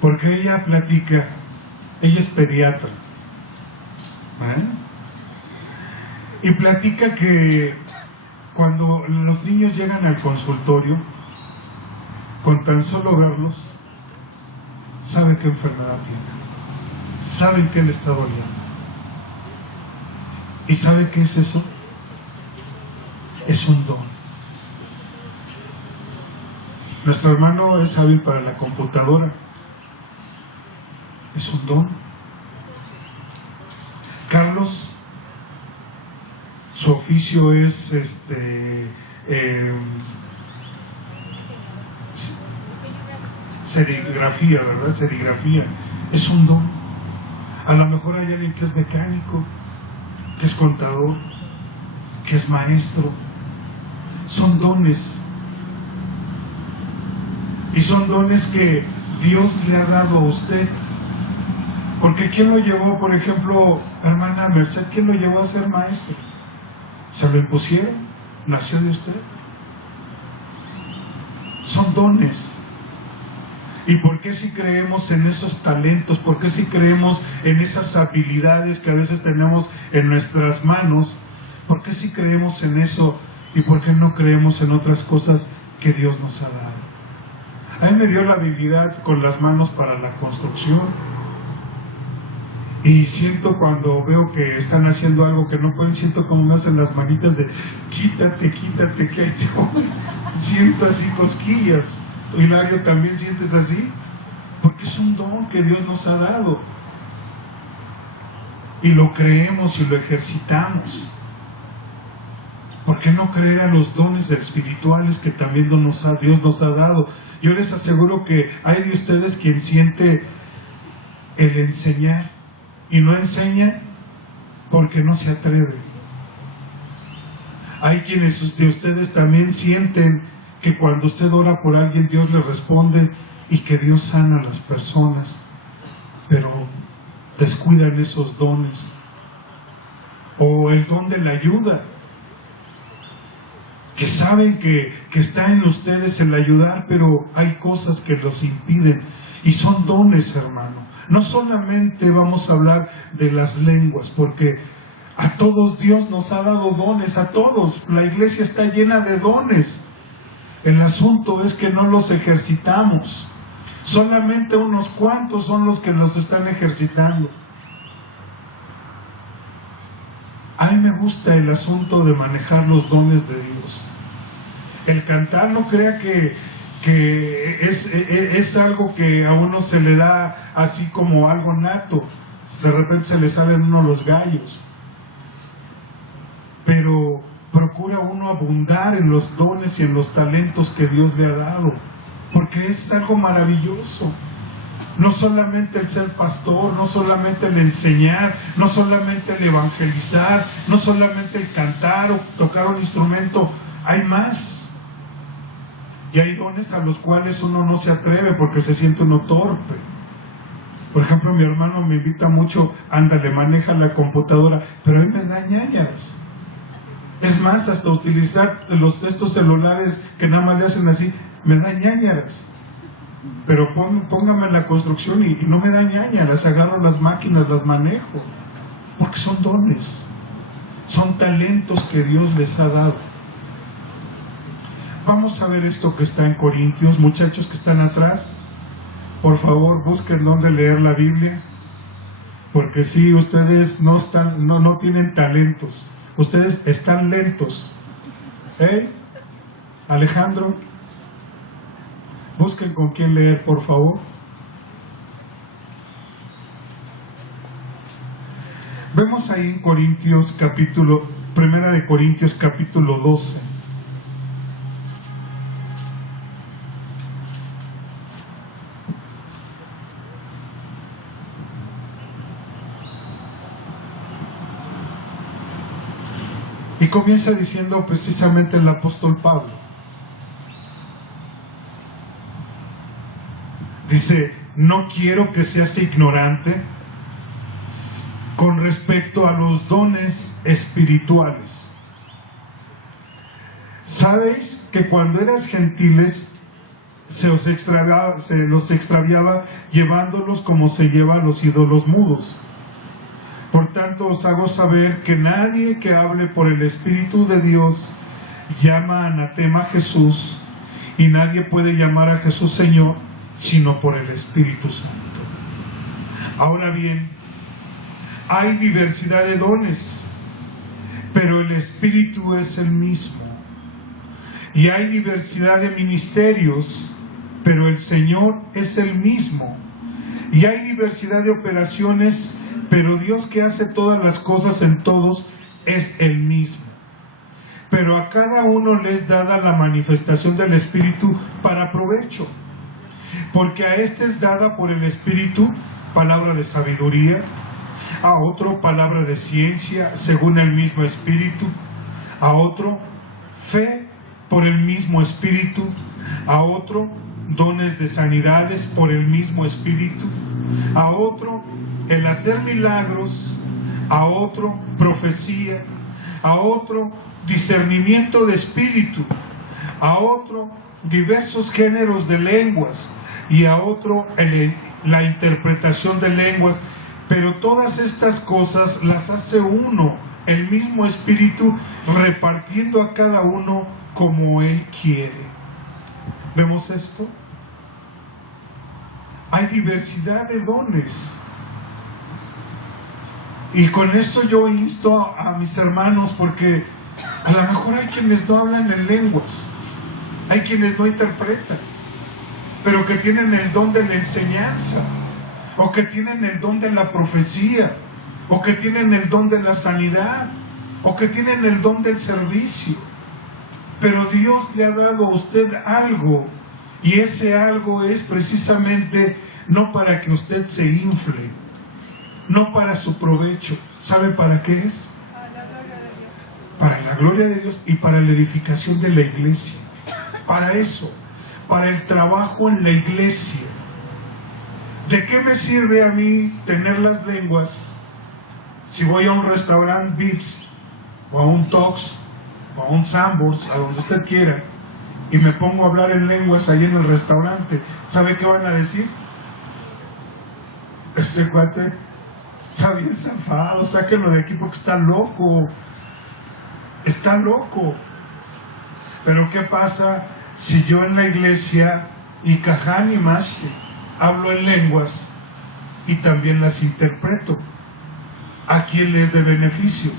porque ella platica, ella es pediatra, y platica que cuando los niños llegan al consultorio, con tan solo verlos, sabe qué enfermedad tiene, saben qué le está doliendo. ¿Y sabe qué es eso? Es un don. Nuestro hermano es hábil para la computadora. Es un don. Carlos, su oficio es serigrafía, ¿verdad? Serigrafía. Es un don. A lo mejor hay alguien que es mecánico, que es contador, que es maestro. Son dones. Y son dones que Dios le ha dado a usted. Porque ¿quién lo llevó, por ejemplo, hermana Merced, quién lo llevó a ser maestro? ¿Se lo impusieron? ¿Nació de usted? Son dones. ¿Y por qué si creemos en esos talentos? ¿Por qué si creemos en esas habilidades que a veces tenemos en nuestras manos? ¿Por qué si creemos en eso? ¿Y por qué no creemos en otras cosas que Dios nos ha dado? A mí me dio la habilidad con las manos para la construcción. Y siento cuando veo que están haciendo algo que no pueden, siento como me hacen las manitas de quítate, quítate, que ahí te voy. Siento así cosquillas. Hilario, ¿también sientes así? Porque es un don que Dios nos ha dado. Y lo creemos y lo ejercitamos. ¿Por qué no creer a los dones espirituales que también Dios nos ha dado? Yo les aseguro que hay de ustedes quien siente el enseñar y no enseña porque no se atreve. Hay quienes de ustedes también sienten que cuando usted ora por alguien, Dios le responde y que Dios sana a las personas, pero descuidan esos dones. O el don de la ayuda, que saben que está en ustedes el ayudar, pero hay cosas que los impiden. Y son dones, hermano. No solamente vamos a hablar de las lenguas, porque a todos Dios nos ha dado dones, a todos. La iglesia está llena de dones. El asunto es que no los ejercitamos. Solamente unos cuantos son los que los están ejercitando. A mí me gusta el asunto de manejar los dones de Dios. El cantar, no crea que es algo que a uno se le da así como algo nato. De repente se le salen uno los gallos. Pero procura uno abundar en los dones y en los talentos que Dios le ha dado, porque es algo maravilloso. No solamente el ser pastor, no solamente el enseñar, no solamente el evangelizar, no solamente el cantar o tocar un instrumento, hay más. Y hay dones a los cuales uno no se atreve porque se siente uno torpe. Por ejemplo, mi hermano me invita mucho, ándale, maneja la computadora, pero a mí me da ñáñaras. Es más, hasta utilizar estos celulares que nada más le hacen así, me da ñáñaras. Pero póngame en la construcción y no me da ñáñaras, agarro las máquinas, las manejo. Porque son dones, son talentos que Dios les ha dado. Vamos a ver esto que está en Corintios. Muchachos que están atrás, por favor busquen dónde leer la Biblia, porque si ustedes no tienen talentos, ustedes están lentos. Alejandro, busquen con quién leer, por favor. Vemos ahí en Corintios Primera de Corintios capítulo 12. Y comienza diciendo precisamente el apóstol Pablo. Dice, no quiero que seas ignorante con respecto a los dones espirituales. ¿Sabéis que cuando eras gentiles se los extraviaba llevándolos como se lleva a los ídolos mudos? Por tanto os hago saber que nadie que hable por el Espíritu de Dios llama anatema a Jesús, y nadie puede llamar a Jesús Señor sino por el Espíritu Santo. Ahora bien, hay diversidad de dones, pero el Espíritu es el mismo. Y hay diversidad de ministerios, pero el Señor es el mismo. Y hay diversidad de operaciones, pero Dios que hace todas las cosas en todos es el mismo. Pero a cada uno le es dada la manifestación del Espíritu para provecho. Porque a este es dada por el Espíritu palabra de sabiduría, a otro palabra de ciencia según el mismo Espíritu, a otro fe por el mismo Espíritu, a otro dones de sanidades por el mismo Espíritu, a otro el hacer milagros, a otro profecía, a otro discernimiento de espíritu, a otro diversos géneros de lenguas, y a otro la interpretación de lenguas. Pero todas estas cosas las hace uno, el mismo Espíritu, repartiendo a cada uno como Él quiere. ¿Vemos esto? Hay diversidad de dones. Y con esto yo insto a mis hermanos, porque a lo mejor hay quienes no hablan en lenguas, hay quienes no interpretan, pero que tienen el don de la enseñanza, o que tienen el don de la profecía, o que tienen el don de la sanidad, o que tienen el don del servicio. Pero Dios le ha dado a usted algo, y ese algo es precisamente no para que usted se infle, no para su provecho. ¿Sabe para qué es? Para la gloria de Dios y para la edificación de la iglesia. Para eso, para el trabajo en la iglesia. ¿De qué me sirve a mí tener las lenguas si voy a un restaurante Vips, o a un Tox, o a un Sambors, a donde usted quiera, y me pongo a hablar en lenguas ahí en el restaurante? ¿Sabe qué van a decir? Este cuate está bien zafado, sáquenlo de aquí porque está loco. Está loco. Pero ¿qué pasa si yo en la iglesia, y Caján y más, hablo en lenguas y también las interpreto? ¿A quién le es de beneficio?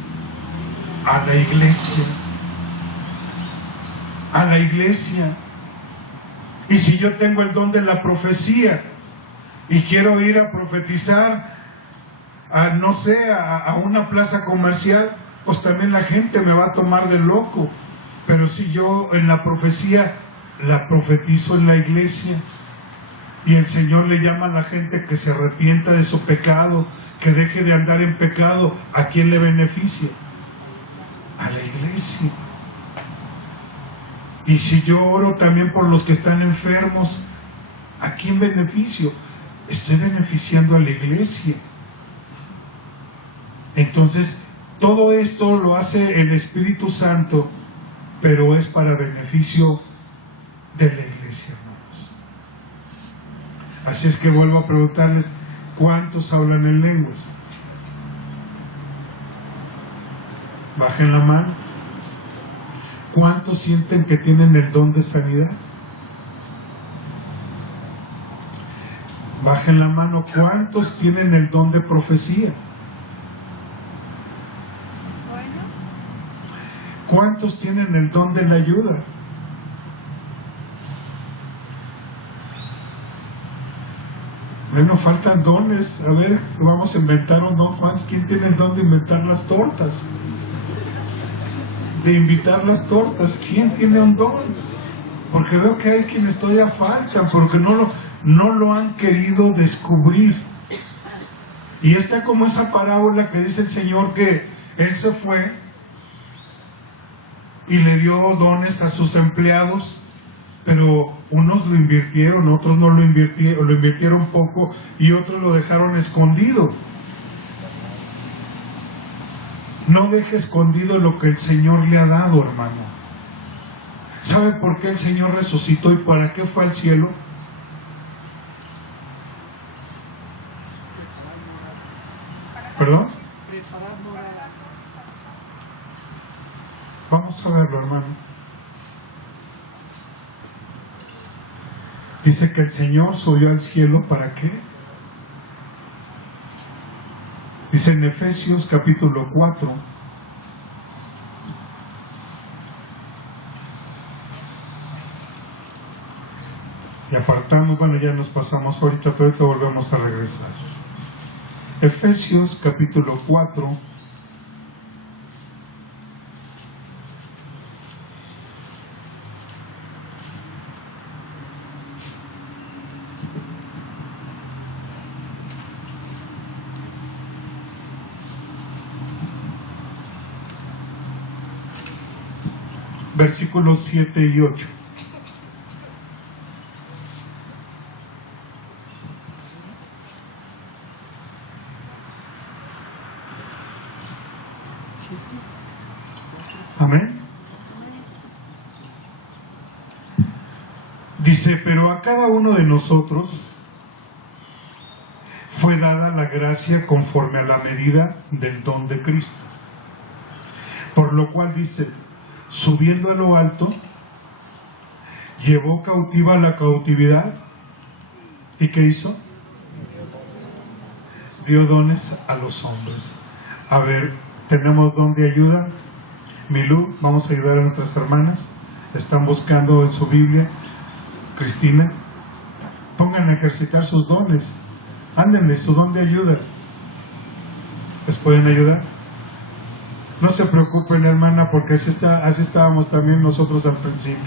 A la iglesia. A la iglesia. Y si yo tengo el don de la profecía y quiero ir a profetizar a, no sé, a una plaza comercial, pues también la gente me va a tomar de loco. Pero si yo en la profecía la profetizo en la iglesia, y el Señor le llama a la gente que se arrepienta de su pecado, que deje de andar en pecado, ¿a quién le beneficia? A la iglesia. Y si yo oro también por los que están enfermos, ¿a quién beneficio? Estoy beneficiando a la iglesia. Entonces, todo esto lo hace el Espíritu Santo, pero es para beneficio de la iglesia, hermanos. Así es que vuelvo a preguntarles, ¿cuántos hablan en lenguas? Bajen la mano. ¿Cuántos sienten que tienen el don de sanidad? Bajen la mano. ¿Cuántos tienen el don de profecía? ¿Cuántos tienen el don de la ayuda? Bueno, faltan dones. A ver, vamos a inventar un don, Juan. ¿Quién tiene el don de inventar las tortas? De invitar las tortas. ¿Quién tiene un don? Porque veo que hay quienes todavía faltan, porque no lo han querido descubrir. Y está como esa parábola que dice el Señor que Él se fue y le dio dones a sus empleados, pero unos lo invirtieron, otros no lo invirtieron, lo invirtieron poco y otros lo dejaron escondido. No deje escondido lo que el Señor le ha dado, hermano. ¿Sabe por qué el Señor resucitó y para qué fue al cielo? ¿Perdón? Vamos a verlo, hermano. Dice que el Señor subió al cielo, ¿para qué? Dice en Efesios capítulo 4. Y apartamos, bueno, ya nos pasamos ahorita, pero ahorita volvemos a regresar. Efesios capítulo 4. Versículos 7 y 8. Amén. Dice, pero a cada uno de nosotros fue dada la gracia conforme a la medida del don de Cristo. Por lo cual dice, subiendo a lo alto, llevó cautiva la cautividad. ¿Y qué hizo? Dio dones a los hombres. A ver, ¿tenemos don de ayuda? Milú, vamos a ayudar a nuestras hermanas. Están buscando en su Biblia. Cristina, pongan a ejercitar sus dones. Ándenle su don de ayuda. ¿Les pueden ayudar? No se preocupen, hermana, porque así estábamos también nosotros al principio.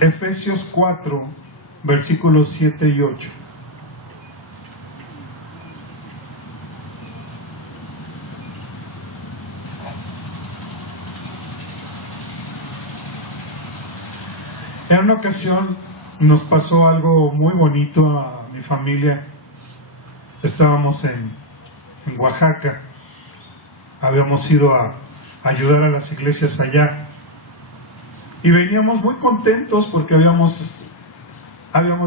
Efesios 4, versículos 7 y 8. En una ocasión nos pasó algo muy bonito a mi familia. Estábamos en Oaxaca, habíamos ido a ayudar a las iglesias allá y veníamos muy contentos porque habíamos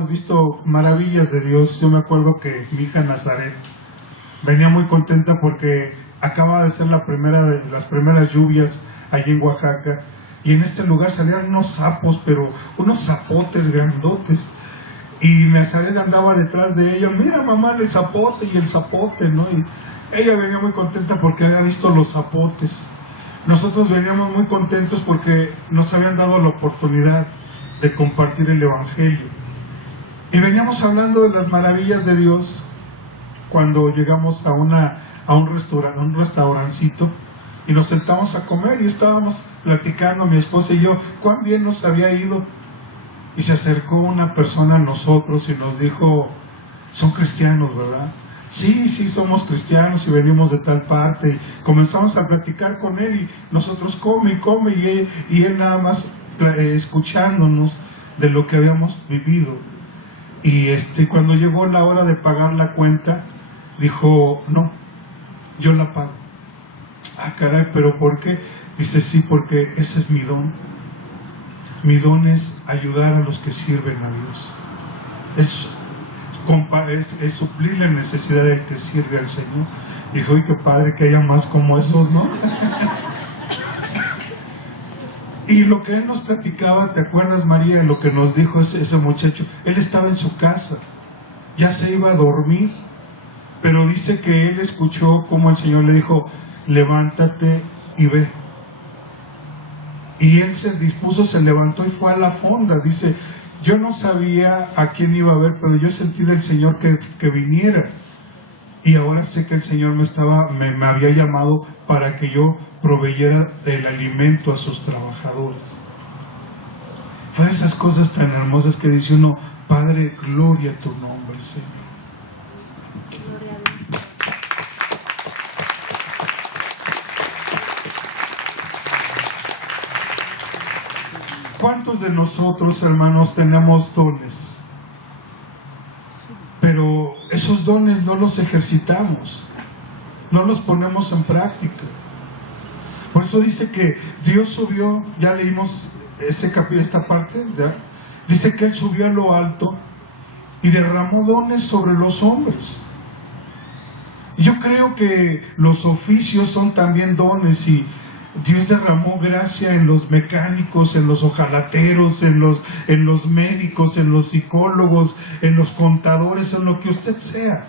visto maravillas de Dios. Yo me acuerdo que mi hija Nazaret venía muy contenta porque acaba de ser las primeras lluvias allí en Oaxaca, y en este lugar salían unos sapos, pero unos zapotes grandotes. Y Nazaret andaba detrás de ella, mira mamá, el zapote y el zapote, ¿no? Y ella venía muy contenta porque había visto los zapotes. Nosotros veníamos muy contentos porque nos habían dado la oportunidad de compartir el Evangelio. Y veníamos hablando de las maravillas de Dios cuando llegamos a un restaurancito y nos sentamos a comer y estábamos platicando, mi esposa y yo, cuán bien nos había ido. Y se acercó una persona a nosotros y nos dijo, son cristianos, ¿verdad? Sí, somos cristianos y venimos de tal parte. Y comenzamos a platicar con él y nosotros come, y él nada más escuchándonos de lo que habíamos vivido. Y cuando llegó la hora de pagar la cuenta, dijo, no, yo la pago. Ah, caray, ¿pero por qué? Dice, sí, porque ese es mi don. Mi don es ayudar a los que sirven a Dios. Es suplir la necesidad del que sirve al Señor. Dijo, ¡ay, qué padre que haya más como esos, ¿no? Y lo que él nos platicaba, ¿te acuerdas, María? Lo que nos dijo ese muchacho. Él estaba en su casa, ya se iba a dormir, pero dice que él escuchó como el Señor le dijo, levántate y ve. Y él se dispuso, se levantó y fue a la fonda. Dice, yo no sabía a quién iba a ver, pero yo sentí del Señor que viniera. Y ahora sé que el Señor me había llamado para que yo proveyera el alimento a sus trabajadores. Fue esas cosas tan hermosas que dice uno, Padre, gloria a tu nombre, Señor. Gloria a Dios. ¿Cuántos de nosotros, hermanos, tenemos dones? Pero esos dones no los ejercitamos, no los ponemos en práctica. Por eso dice que Dios subió, ya leímos esta parte, ¿ya? Dice que Él subió a lo alto y derramó dones sobre los hombres. Yo creo que los oficios son también dones y Dios derramó gracia en los mecánicos, en los hojalateros, en los médicos, en los psicólogos, en los contadores, en lo que usted sea.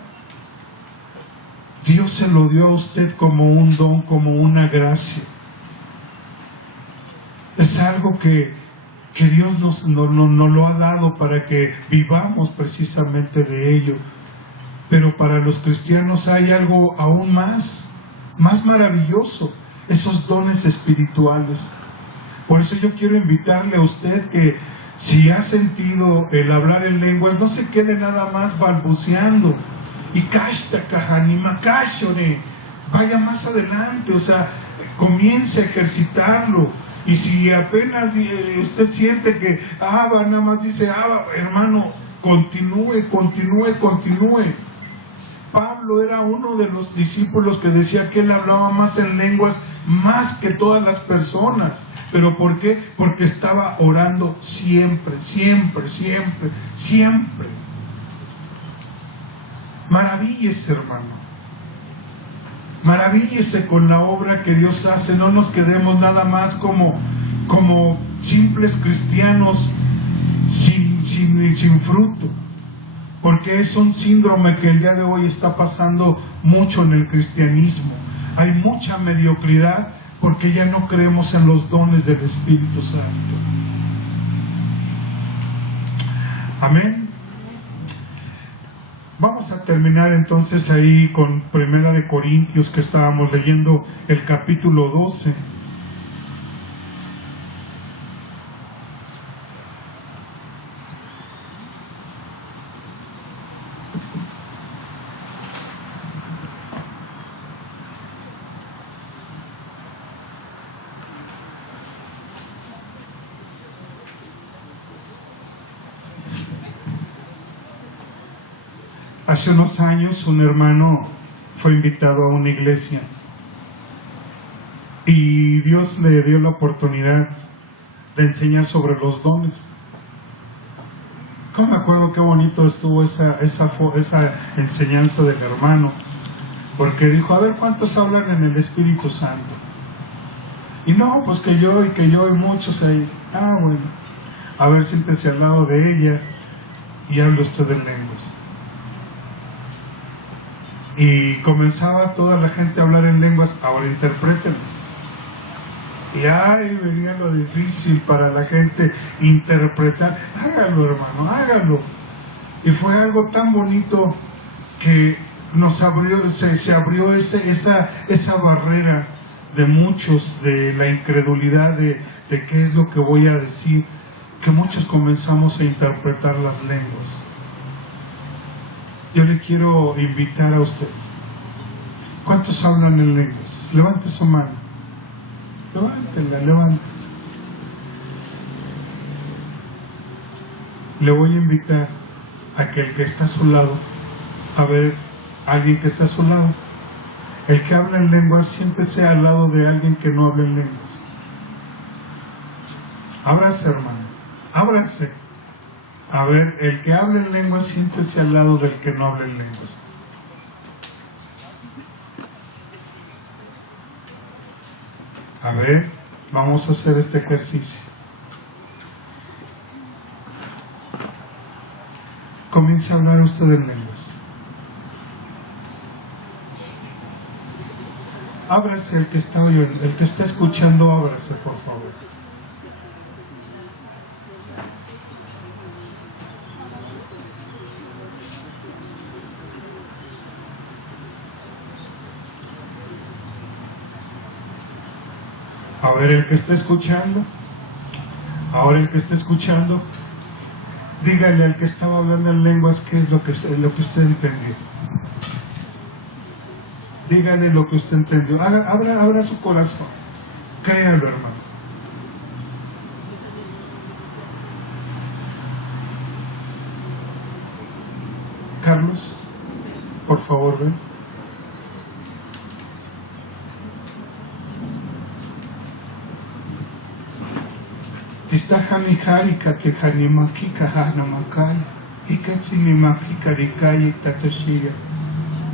Dios se lo dio a usted como un don, como una gracia. Es algo que Dios nos lo ha dado para que vivamos precisamente de ello. Pero para los cristianos hay algo aún más maravilloso, esos dones espirituales. Por eso yo quiero invitarle a usted que si ha sentido el hablar en lenguas, no se quede nada más balbuceando. Y vaya más adelante, o sea, comience a ejercitarlo. Y si apenas usted siente que nada más dice hermano, continúe. Pablo era uno de los discípulos que decía que él hablaba más en lenguas más que todas las personas. ¿Pero por qué? Porque estaba orando siempre. Maravíllese, hermano. Maravíllese con la obra que Dios hace. No nos quedemos nada más como simples cristianos sin fruto. Porque es un síndrome que el día de hoy está pasando mucho en el cristianismo. Hay mucha mediocridad porque ya no creemos en los dones del Espíritu Santo. Amén. Vamos a terminar entonces ahí con 1 de Corintios, que estábamos leyendo el capítulo 12. Hace unos años un hermano fue invitado a una iglesia y Dios le dio la oportunidad de enseñar sobre los dones. ¿Cómo me acuerdo qué bonito estuvo esa enseñanza del hermano? Porque dijo, a ver, ¿cuántos hablan en el Espíritu Santo? Y no, pues que yo y muchos ahí. Bueno, a ver, siéntese al lado de ella y hable usted en lenguas. Y comenzaba toda la gente a hablar en lenguas, ahora interprétenlas. Y venía lo difícil para la gente interpretar. Hágalo, hermano, hágalo. Y fue algo tan bonito que nos abrió, se abrió esa barrera de muchos, de la incredulidad de qué es lo que voy a decir, que muchos comenzamos a interpretar las lenguas. Yo le quiero invitar a usted. ¿Cuántos hablan en lenguas? Levante su mano. Levántela. Le voy a invitar a que el que está a su lado, a ver, alguien que está a su lado. El que habla en lenguas, siéntese al lado de alguien que no habla en lenguas. Ábrase, hermano. Ábrase. A ver, el que habla en lenguas, siéntese al lado del que no habla en lenguas. A ver, vamos a hacer este ejercicio. Comience a hablar usted en lenguas. Ábrase el que está escuchando, ábrase, por favor. A ver, el que está escuchando, ahora el que está escuchando, dígale al que estaba hablando en lenguas qué es lo que usted entendió. Dígale lo que usted entendió. Abra su corazón. Créalo, hermano. Carlos, por favor, ven. Tistahani harika que hanimaki kahanamakay, ikatsini maki karikai tatashia.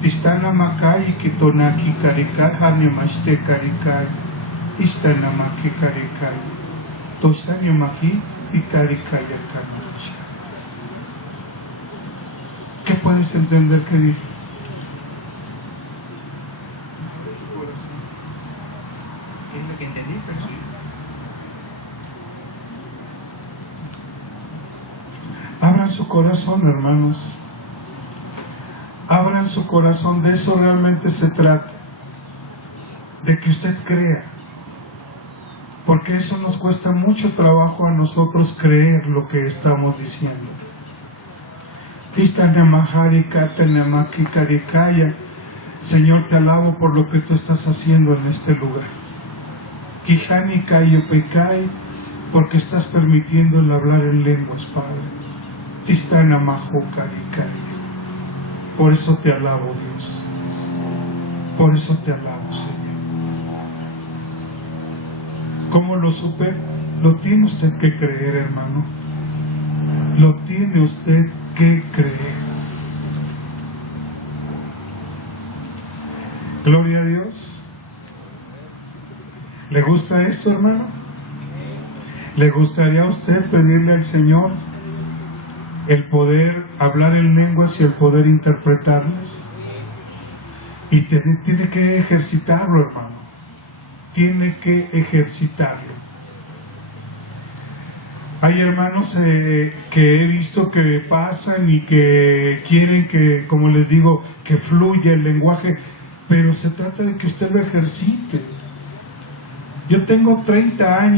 Tistana makai kitonaki karikai hanimashte karikai, istana maki karikai. Tosani maki y karikaya kanacha. ¿Qué puedes entender que dice? ¿Qué es lo que entendí? Pero sí. Abran su corazón, hermanos. Abran su corazón, de eso realmente se trata. De que usted crea. Porque eso nos cuesta mucho trabajo a nosotros creer lo que estamos diciendo. Señor, te alabo por lo que tú estás haciendo en este lugar. Porque estás permitiendo el hablar en lenguas, Padre. Por eso te alabo, Dios. Por eso te alabo, Señor. ¿Cómo lo supe? Lo tiene usted que creer, hermano. Lo tiene usted que creer. Gloria a Dios. ¿Le gusta esto, hermano? ¿Le gustaría a usted pedirle al Señor el poder hablar en lenguas y el poder interpretarlas? Y tiene que ejercitarlo, hermano. Tiene que ejercitarlo. Hay hermanos que he visto que pasan y que quieren que, como les digo, que fluya el lenguaje, pero se trata de que usted lo ejercite. Yo tengo 30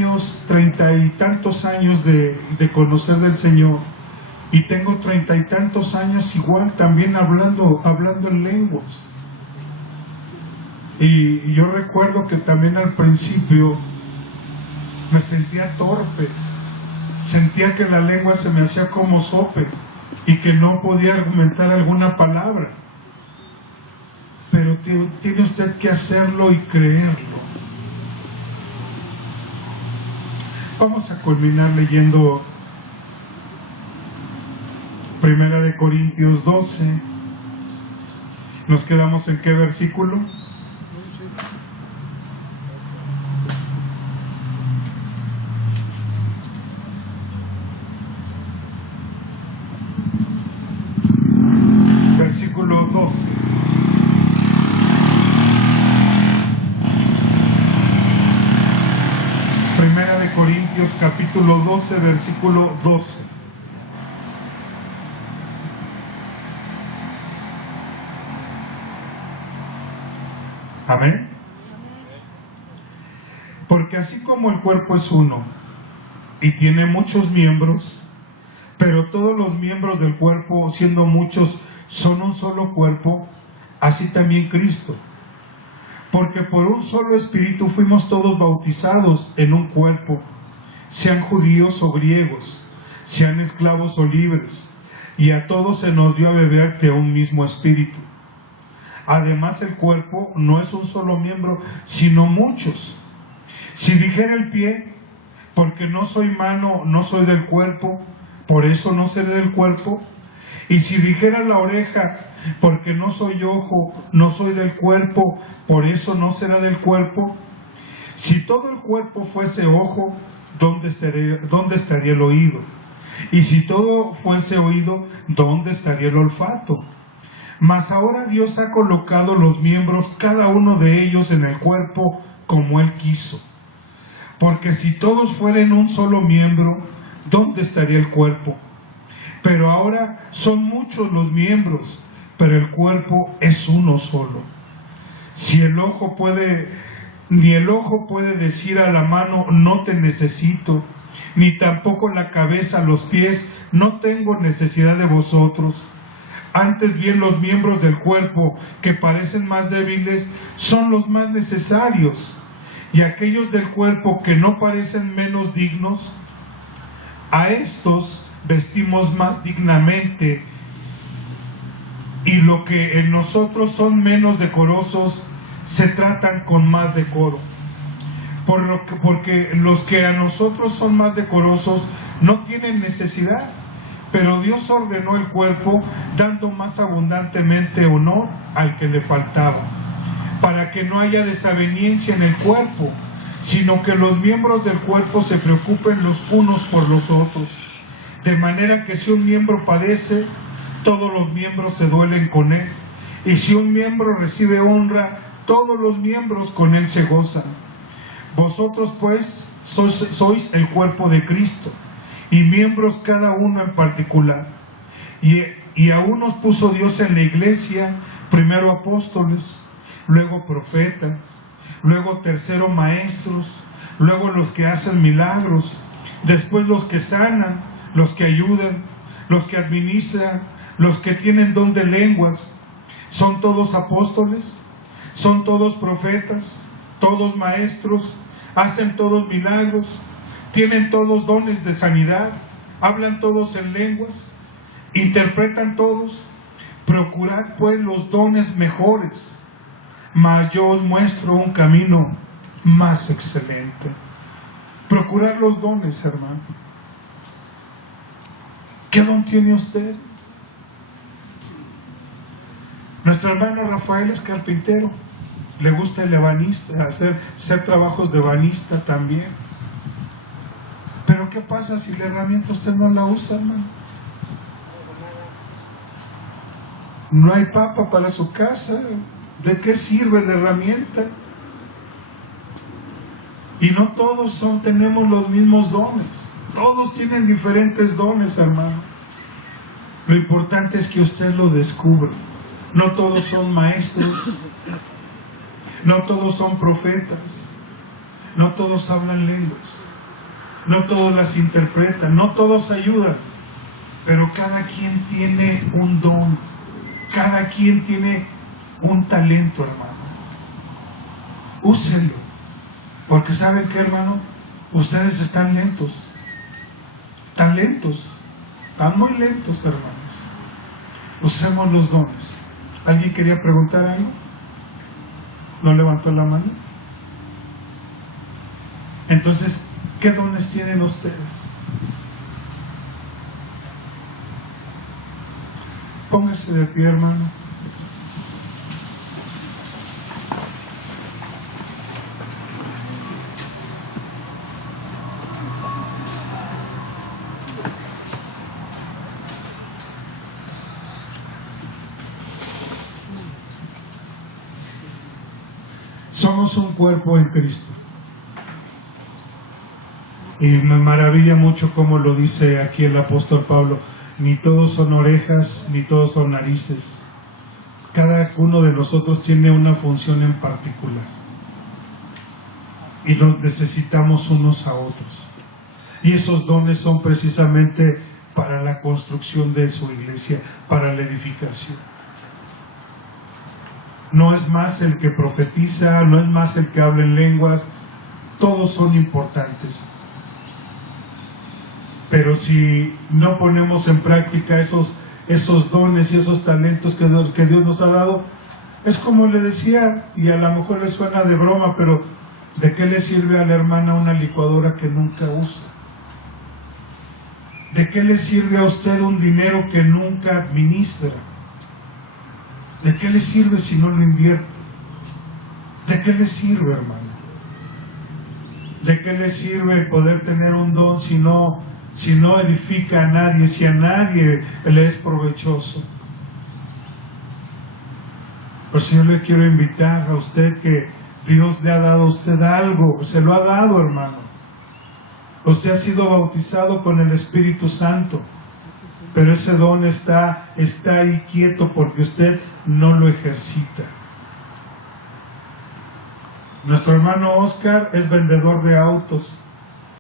y tantos años de conocer del Señor, y tengo 30 y tantos años igual también hablando en lenguas. Y yo recuerdo que también al principio me sentía torpe, sentía que la lengua se me hacía como sope y que no podía argumentar alguna palabra. Pero tiene usted que hacerlo y creerlo. Vamos a culminar leyendo 1 Corintios 12. ¿Nos quedamos en qué versículo? Versículo 12. Primera de Corintios capítulo 12, versículo 12. Amén. Porque así como el cuerpo es uno y tiene muchos miembros, pero todos los miembros del cuerpo, siendo muchos, son un solo cuerpo, así también Cristo. Porque por un solo espíritu fuimos todos bautizados en un cuerpo, sean judíos o griegos, sean esclavos o libres, y a todos se nos dio a beber de un mismo espíritu. Además, el cuerpo no es un solo miembro, sino muchos. Si dijera el pie, porque no soy mano, no soy del cuerpo, por eso no seré del cuerpo. Y si dijera la oreja, porque no soy ojo, no soy del cuerpo, por eso no será del cuerpo. Si todo el cuerpo fuese ojo, ¿dónde estaría el oído? Y si todo fuese oído, ¿dónde estaría el olfato? Mas ahora Dios ha colocado los miembros, cada uno de ellos, en el cuerpo como Él quiso. Porque si todos fueran un solo miembro, ¿dónde estaría el cuerpo? Pero ahora son muchos los miembros, pero el cuerpo es uno solo. Si el ojo puede Ni el ojo puede decir a la mano, no te necesito, ni tampoco la cabeza a los pies, no tengo necesidad de vosotros. Antes bien, los miembros del cuerpo que parecen más débiles son los más necesarios, y aquellos del cuerpo que no parecen menos dignos, a estos vestimos más dignamente, y lo que en nosotros son menos decorosos se tratan con más decoro. Porque los que a nosotros son más decorosos no tienen necesidad, pero Dios ordenó el cuerpo dando más abundantemente honor al que le faltaba, para que no haya desaveniencia en el cuerpo, sino que los miembros del cuerpo se preocupen los unos por los otros. De manera que si un miembro padece, todos los miembros se duelen con él, y si un miembro recibe honra, todos los miembros con él se gozan. Vosotros pues sois el cuerpo de Cristo, y miembros cada uno en particular. Y a unos puso Dios en la iglesia, primero apóstoles, luego profetas, luego tercero maestros, luego los que hacen milagros, después los que sanan, los que ayudan, los que administran, los que tienen don de lenguas. ¿Son todos apóstoles? ¿Son todos profetas? ¿Todos maestros? ¿Hacen todos milagros? ¿Tienen todos dones de sanidad? ¿Hablan todos en lenguas? ¿Interpretan todos? Procurad pues los dones mejores, mas yo os muestro un camino más excelente. Procurad los dones, hermano. ¿Qué don tiene usted? Nuestro hermano Rafael es carpintero, le gusta el ebanista, hacer trabajos de ebanista también. Pero ¿qué pasa si la herramienta usted no la usa, hermano? No hay papa para su casa, ¿de qué sirve la herramienta? Y no todos tenemos los mismos dones, todos tienen diferentes dones, hermano. Lo importante es que usted lo descubra. No todos son maestros, no todos son profetas, no todos hablan lenguas, no todos las interpretan, no todos ayudan, pero cada quien tiene un don, cada quien tiene un talento, hermano. Úsenlo, porque ¿saben qué, hermano? Ustedes están lentos, están muy lentos, hermanos. Usemos los dones. ¿Alguien quería preguntar algo? ¿No levantó la mano? Entonces, ¿qué dones tienen ustedes? Póngase de pie, hermano. Somos un cuerpo en Cristo. Y me maravilla mucho como lo dice aquí el apóstol Pablo. Ni todos son orejas, ni todos son narices. Cada uno de nosotros tiene una función en particular. Y nos necesitamos unos a otros. Y esos dones son precisamente para la construcción de su iglesia, para la edificación. No es más el que profetiza, no es más el que habla en lenguas, todos son importantes. Pero si no ponemos en práctica esos dones y esos talentos que Dios nos ha dado, es como le decía, y a lo mejor le suena de broma, pero ¿de qué le sirve a la hermana una licuadora que nunca usa? ¿De qué le sirve a usted un dinero que nunca administra? ¿De qué le sirve si no lo invierte? ¿De qué le sirve, hermano? ¿De qué le sirve poder tener un don si no edifica a nadie, si a nadie le es provechoso? Por eso yo le quiero invitar a usted que Dios le ha dado a usted algo, se lo ha dado, hermano. Usted ha sido bautizado con el Espíritu Santo, pero ese don está ahí quieto porque usted no lo ejercita. Nuestro hermano Oscar es vendedor de autos.